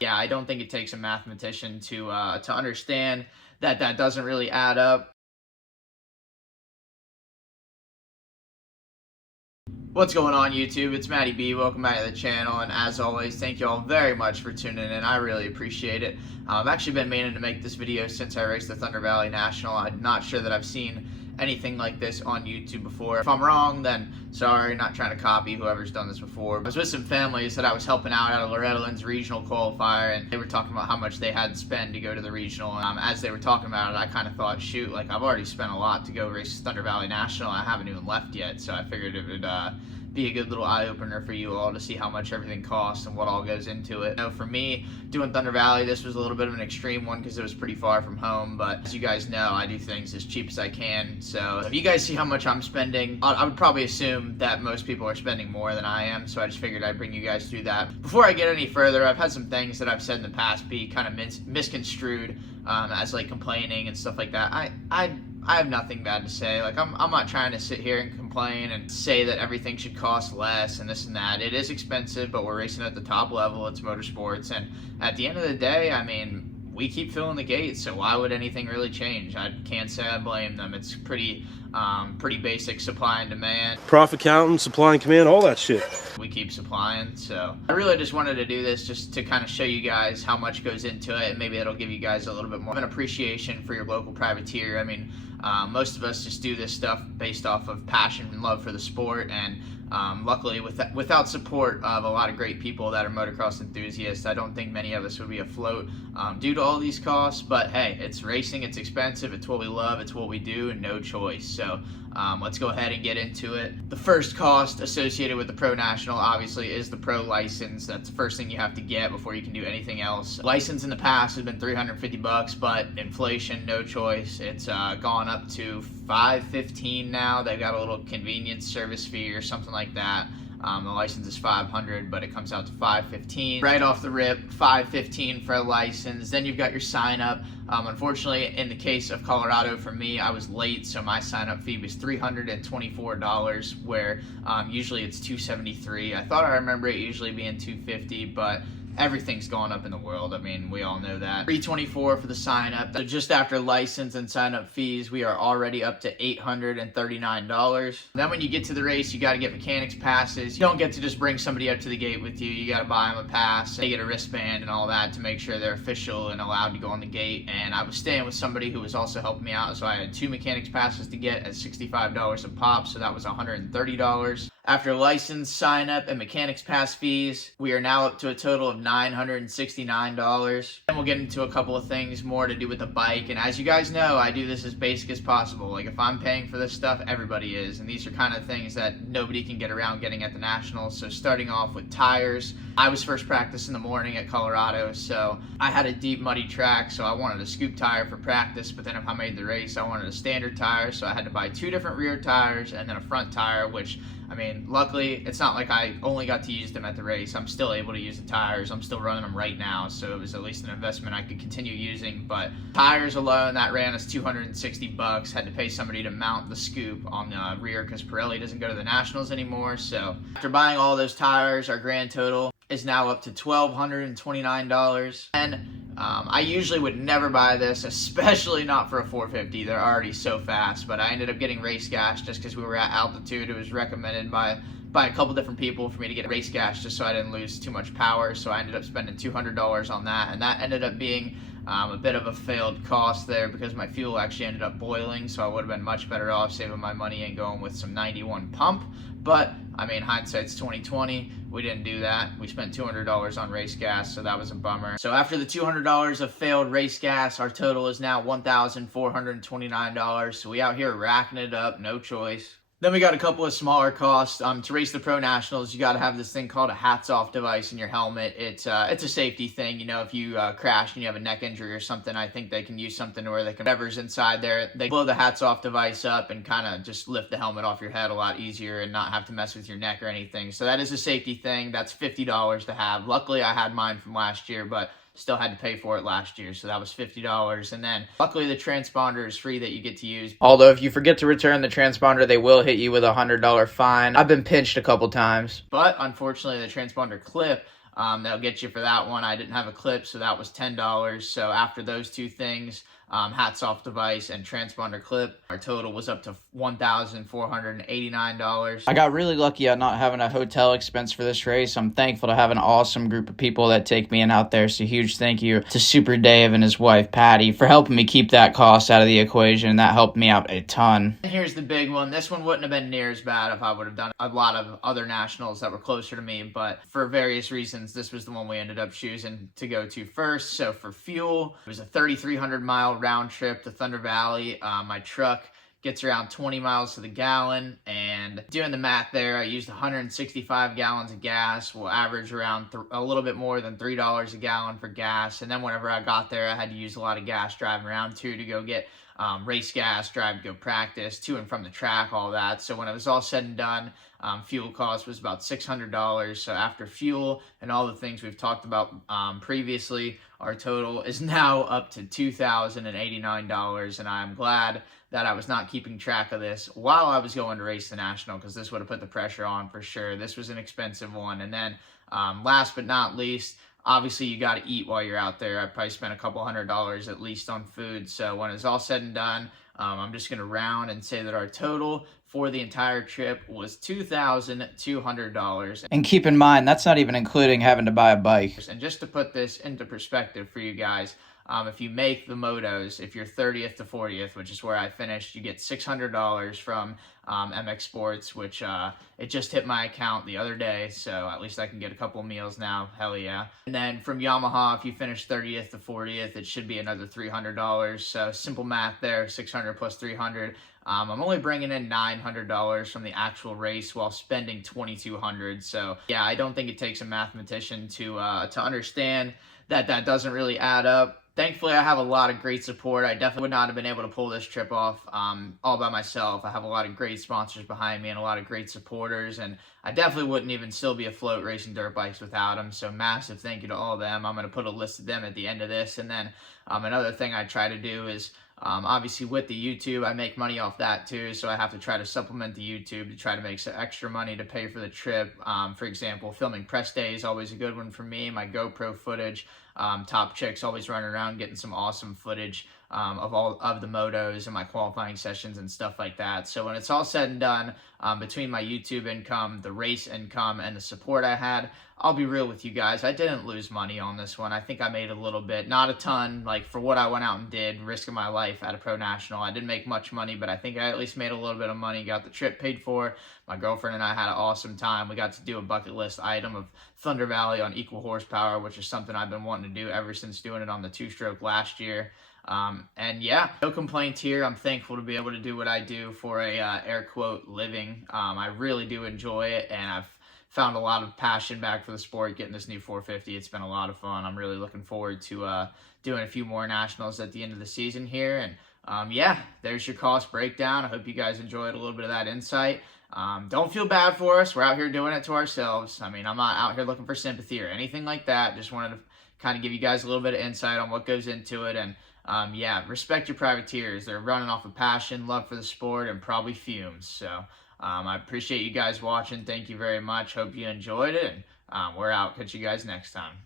yeah, I don't think it takes a mathematician to understand that that doesn't really add up. What's going on, YouTube? It's Matty B. Welcome back to the channel, and as always, thank you all very much for tuning in. I really appreciate it. I've actually been meaning to make this video since I raced the Thunder Valley National. I'm not sure that I've seen anything like this on YouTube before. If I'm wrong, then sorry, not trying to copy whoever's done this before. I was with some families that I was helping out at a Loretta Lynn's regional qualifier, and they were talking about how much they had to spend to go to the regional. And as they were talking about it, I kind of thought, shoot, like I've already spent a lot to go race Thunder Valley National. I haven't even left yet, so I figured it would be a good little eye-opener for you all to see how much everything costs and what all goes into it. You know, for me, doing Thunder Valley, this was a little bit of an extreme one because it was pretty far from home, but as you guys know, I do things as cheap as I can. So if you guys see how much I'm spending, I would probably assume that most people are spending more than I am, so I just figured I'd bring you guys through that. Before I get any further, I've had some things that I've said in the past be kind of misconstrued as like complaining and stuff like that. I have nothing bad to say. Like, I'm not trying to sit here and complain and say that everything should cost less and this and that. It is expensive, but we're racing at the top level. It's motorsports, and at the end of the day, I mean, we keep filling the gates, so why would anything really change? I can't say I blame them. It's pretty basic supply and demand. Profit counting, supply and command, all that shit. We keep supplying, so I really just wanted to do this just to kind of show you guys how much goes into it, and maybe it'll give you guys a little bit more of an appreciation for your local privateer. I mean, most of us just do this stuff based off of passion and love for the sport, and luckily without support of a lot of great people that are motocross enthusiasts, I don't think many of us would be afloat due to all these costs. But hey, it's racing, it's expensive, it's what we love, it's what we do, and no choice. So let's go ahead and get into it. The first cost associated with the Pro National obviously is the Pro license. That's the first thing you have to get before you can do anything else. License in the past has been $350, but inflation, no choice. It's gone up to $515 now. They've got a little convenience service fee or something like that. The license is $500, but it comes out to $515 right off the rip. $515 for a license. Then you've got your sign up. Unfortunately, in the case of Colorado, for me, I was late, so my sign up fee was $324, where usually it's $273. I thought I remember it usually being $250, but everything's gone up in the world. I mean, we all know that. $324 for the sign up. So just after license and sign up fees, we are already up to $839. Then when you get to the race, you got to get mechanics passes. You don't get to just bring somebody up to the gate with you. You got to buy them a pass. They get a wristband and all that to make sure they're official and allowed to go on the gate. And I was staying with somebody who was also helping me out, so I had 2 mechanics passes to get at $65 a pop, so that was $130. After license, sign up, and mechanics pass fees, we are now up to a total of $969. Then we'll get into a couple of things more to do with the bike. And as you guys know, I do this as basic as possible. Like, if I'm paying for this stuff, everybody is. And these are kind of things that nobody can get around getting at the Nationals. So starting off with tires, I was first practice in the morning at Colorado, so I had a deep, muddy track, so I wanted a scoop tire for practice. But then if I made the race, I wanted a standard tire, so I had to buy 2 different rear tires and then a front tire, which, I mean, luckily, it's not like I only got to use them at the race. I'm still able to use the tires. I'm still running them right now, so it was at least an investment I could continue using. But tires alone, that ran us $260. Had to pay somebody to mount the scoop on the rear because Pirelli doesn't go to the Nationals anymore. So after buying all those tires, our grand total is now up to $1,229. And I usually would never buy this, especially not for a 450. They're already so fast, but I ended up getting race gas just because we were at altitude. It was recommended by a couple different people for me to get race gas just so I didn't lose too much power. So I ended up spending $200 on that, and that ended up being a bit of a failed cost there because my fuel actually ended up boiling, so I would have been much better off saving my money and going with some 91 pump. But I mean, hindsight's 2020. We didn't do that. We spent $200 on race gas, so that was a bummer. So after the $200 of failed race gas, our total is now $1,429. So we out here racking it up, no choice. Then we got a couple of smaller costs. To race the Pro Nationals, you got to have this thing called a hats-off device in your helmet. It's a safety thing. You know, if you crash and you have a neck injury or something, I think they can use something where they can, whatever's inside there, they blow the hats-off device up and kind of just lift the helmet off your head a lot easier and not have to mess with your neck or anything. So that is a safety thing. That's $50 to have. Luckily, I had mine from last year, but still had to pay for it last year, so that was $50. And then luckily the transponder is free that you get to use, although if you forget to return the transponder, they will hit you with a $100 fine. I've been pinched a couple times, but unfortunately the transponder clip That'll get you for that one. I didn't have a clip, so that was $10. So after those two things, hats off device and transponder clip, our total was up to $1,489. I got really lucky at not having a hotel expense for this race. I'm thankful to have an awesome group of people that take me in out there. So huge thank you to Super Dave and his wife Patty for helping me keep that cost out of the equation. That helped me out a ton. And here's the big one. This one wouldn't have been near as bad if I would have done a lot of other nationals that were closer to me, but for various reasons, this was the one we ended up choosing to go to first. So for fuel, it was a 3,300 mile round trip to Thunder Valley. My truck gets around 20 miles to the gallon, and doing the math there, I used 165 gallons of gas. We'll average around a little bit more than $3 a gallon for gas. And then whenever I got there, I had to use a lot of gas driving around too to go get race gas, drive to go practice, to and from the track, all that. So when it was all said and done, fuel cost was about $600. So after fuel and all the things we've talked about previously, our total is now up to $2,089. And I'm glad that I was not keeping track of this while I was going to race the national, because this would have put the pressure on for sure. This was an expensive one. And then last but not least, obviously you got to eat while you're out there. I probably spent a couple $100 at least on food. So when it's all said and done, I'm just going to round and say that our total for the entire trip was $2,200. And keep in mind, that's not even including having to buy a bike. And just to put this into perspective for you guys, if you make the motos, if you're 30th to 40th, which is where I finished, you get $600 from MX Sports, which it just hit my account the other day, so at least I can get a couple meals now. Hell yeah. And then from Yamaha, if you finish 30th to 40th, it should be another $300. So simple math there, 600 plus 300. I'm only bringing in $900 from the actual race while spending $2,200. So yeah, I don't think it takes a mathematician to understand that that doesn't really add up. Thankfully, I have a lot of great support. I definitely would not have been able to pull this trip off all by myself. I have a lot of great sponsors behind me and a lot of great supporters, and I definitely wouldn't even still be afloat racing dirt bikes without them. So massive thank you to all of them. I'm going to put a list of them at the end of this. And then another thing I try to do is, obviously with the YouTube, I make money off that too, so I have to try to supplement the YouTube to try to make some extra money to pay for the trip. For example, filming press day is always a good one for me. My GoPro footage, Top Chick's always running around getting some awesome footage of all of the motos and my qualifying sessions and stuff like that. So when it's all said and done, between my YouTube income, the race income, and the support I had, I'll be real with you guys, I didn't lose money on this one. I think I made a little bit, not a ton, like for what I went out and did, risking my life at a pro national. I didn't make much money, but I think I at least made a little bit of money, got the trip paid for. My girlfriend and I had an awesome time. We got to do a bucket list item of Thunder Valley on equal horsepower, which is something I've been wanting to do ever since doing it on the two-stroke last year. And yeah, no complaints here. I'm thankful to be able to do what I do for a air quote living. I really do enjoy it, and I've found a lot of passion back for the sport, getting this new 450. It's been a lot of fun. I'm really looking forward to doing a few more nationals at the end of the season here. And yeah, there's your cost breakdown. I hope you guys enjoyed a little bit of that insight. Don't feel bad for us. We're out here doing it to ourselves. I mean, I'm not out here looking for sympathy or anything like that. Just wanted to kind of give you guys a little bit of insight on what goes into it. And yeah, respect your privateers. They're running off of passion, love for the sport, and probably fumes. So I appreciate you guys watching. Thank you very much. Hope you enjoyed it. And we're out. Catch you guys next time.